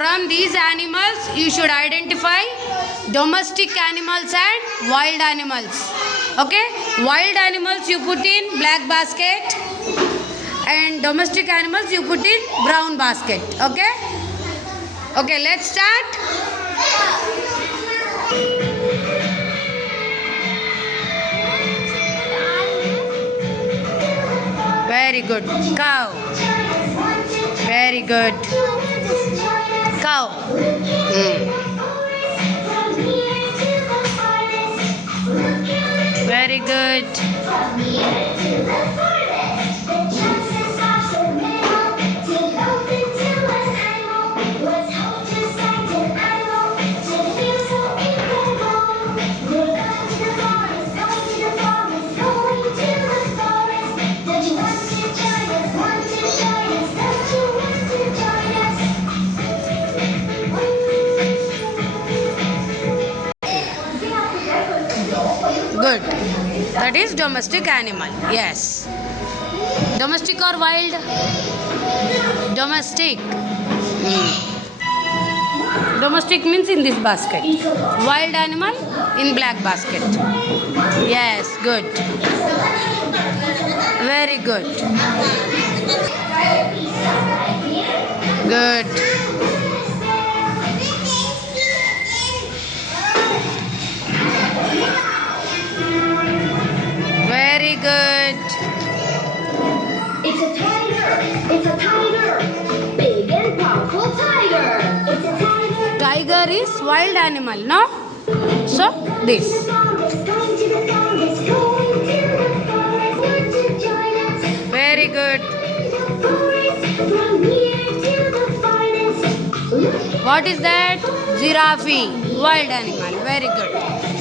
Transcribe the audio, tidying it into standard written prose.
From these animals, you should identify domestic animals and wild animals. Okay? Wild animals you put in black basket and domestic animals you put in brown basket. Okay? Okay, let's start. Very good. Cow. Very good. Cow. Very good. Good. That is domestic animal. Yes. Domestic or wild? Domestic. Domestic means in this basket. Wild animal in black basket. Yes, good. Very good. Good. Very good. It's a tiger. It's a tiger. Big and powerful tiger. It's a tiger. Tiger is wild animal, no? So this. Very good. What is that? Giraffe. Wild animal. Very good.